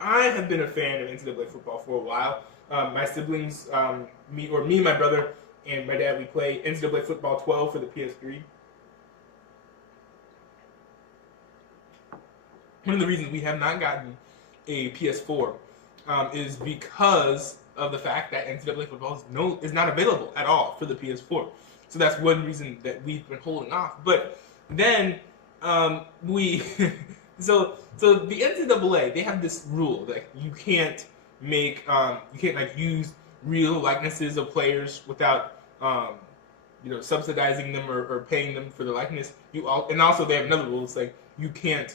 I have been a fan of NCAA football for a while. My siblings, me and my brother and my dad, we play NCAA Football 12 for the PS3. One of the reasons we have not gotten a PS4 is because of the fact that NCAA football is not available at all for the PS4. So that's one reason that we've been holding off. But then we so the NCAA, they have this rule that you can't use real likenesses of players without subsidizing them or paying them for the likeness. And also they have another rule. It's like you can't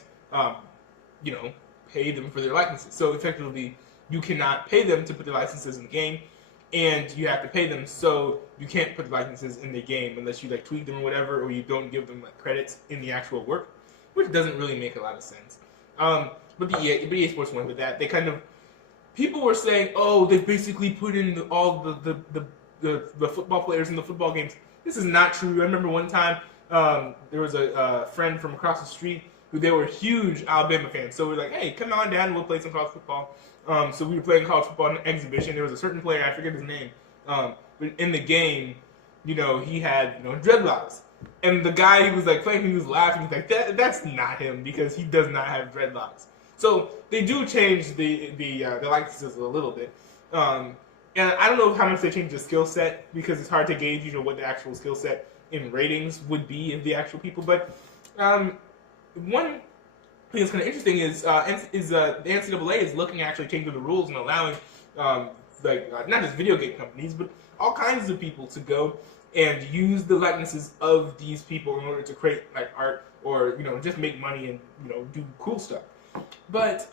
pay them for their likenesses. So effectively, you cannot pay them to put their licenses in the game, and you have to pay them, so you can't put the licenses in the game unless you tweak them or whatever, or you don't give them credits in the actual work, which doesn't really make a lot of sense. But the EA Sports went with that. They people were saying, oh, they basically put in all the football players in the football games. This is not true. I remember one time there was a friend from across the street who they were huge Alabama fans. So we're like, hey, come on down, we'll play some college football. So we were playing college football in an exhibition. There was a certain player, I forget his name, but in the game, he had dreadlocks. And the guy he was playing, he was laughing. He's like, that's not him because he does not have dreadlocks. So they do change the likenesses a little bit. And I don't know how much they changed the skill set because it's hard to gauge, what the actual skill set in ratings would be of the actual people. But one thing that's kind of interesting is the NCAA is looking at actually changing the rules and allowing not just video game companies but all kinds of people to go and use the likenesses of these people in order to create art or just make money and do cool stuff. But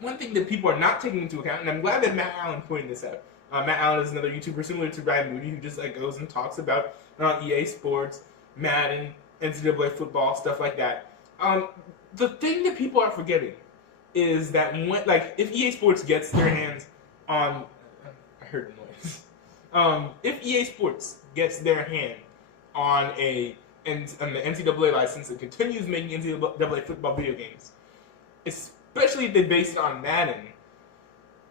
one thing that people are not taking into account, and I'm glad that Matt Allen pointed this out. Matt Allen is another YouTuber similar to Ryan Moody who just goes and talks about EA Sports, Madden, NCAA football, stuff like that. The thing that people are forgetting is that if EA Sports gets their hands on, I heard a noise. If EA Sports gets their hand on the NCAA license and continues making NCAA football video games, especially if they base it on Madden,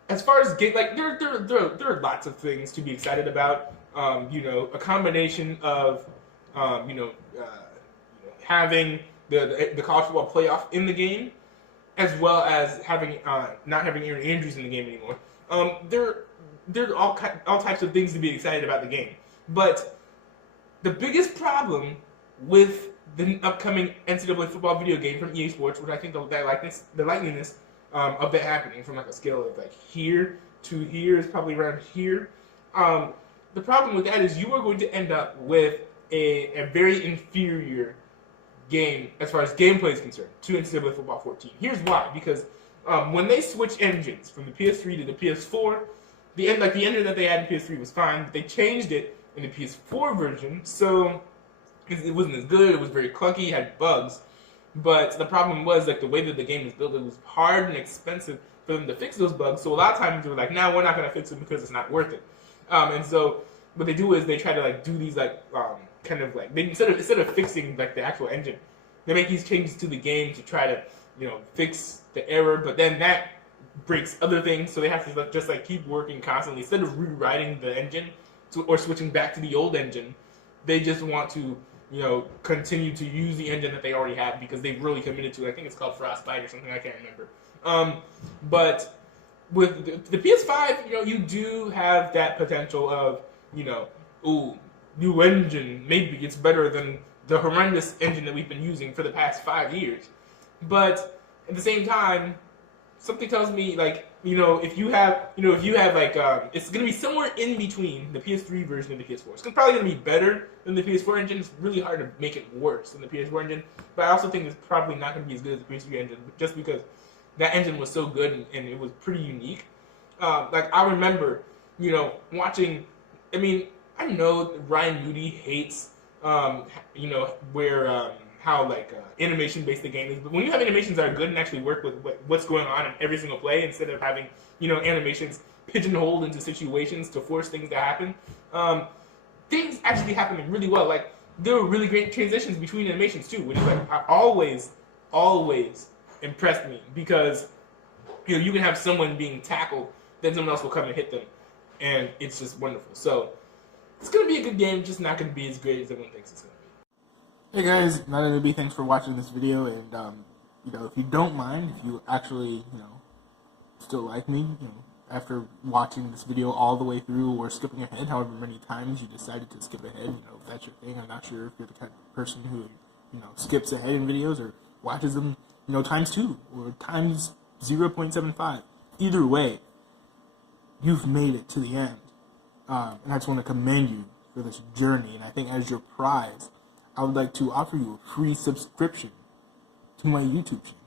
as far as game, there are lots of things to be excited about. A combination of having the college football playoff in the game, as well as having not having Aaron Andrews in the game anymore. There are all types of things to be excited about the game. But the biggest problem with the upcoming NCAA football video game from EA Sports, which I think the likeliness of that happening from a scale of here to here is probably around here. The problem with that is you are going to end up with a very inferior game as far as gameplay is concerned to NCAA Football 14. Here's why: because when they switched engines from the PS3 to the PS4, the engine that they had in PS3 was fine, but they changed it in the PS4 version, so it wasn't as good. It was very clunky, had bugs. But the problem was the way that the game was built, it was hard and expensive for them to fix those bugs. So a lot of times they were like, "No, we're not going to fix it because it's not worth it." And so what they do is they try to do these instead of fixing the actual engine, they make these changes to the game to try to fix the error. But then that breaks other things, so they have to just keep working constantly instead of rewriting the engine or switching back to the old engine. They just want to continue to use the engine that they already have because they've really committed to it. I think it's called Frostbite or something. I can't remember. But with the PS5, you do have that potential of new engine. Maybe it's better than the horrendous engine that we've been using for the past 5 years. But at the same time, something tells me if you have it's gonna be somewhere in between the PS3 version and the PS4. It's probably gonna be better than the PS4 engine. It's really hard to make it worse than the PS4 engine, but I also think it's probably not gonna be as good as the PS3 engine, just because that engine was so good and it was pretty unique. I remember, watching. I mean, I know Ryan Moody hates, where how animation based the game is, but when you have animations that are good and actually work with what's going on in every single play, instead of having animations pigeonholed into situations to force things to happen, things actually happen really well. There were really great transitions between animations too, which is always impressed me, because You can have someone being tackled, then someone else will come and hit them, and it's just wonderful. So it's gonna be a good game, just not gonna be as great as everyone thinks it's gonna be. Hey guys, not a newbie. Thanks for watching this video, and if you don't mind, if you actually still like me, after watching this video all the way through or skipping ahead, however many times you decided to skip ahead, if that's your thing. I'm not sure if you're the kind of person who skips ahead in videos or watches them times 2 or times 0.75. Either way, you've made it to the end, and I just want to commend you for this journey. And I think as your prize, I would like to offer you a free subscription to my YouTube channel.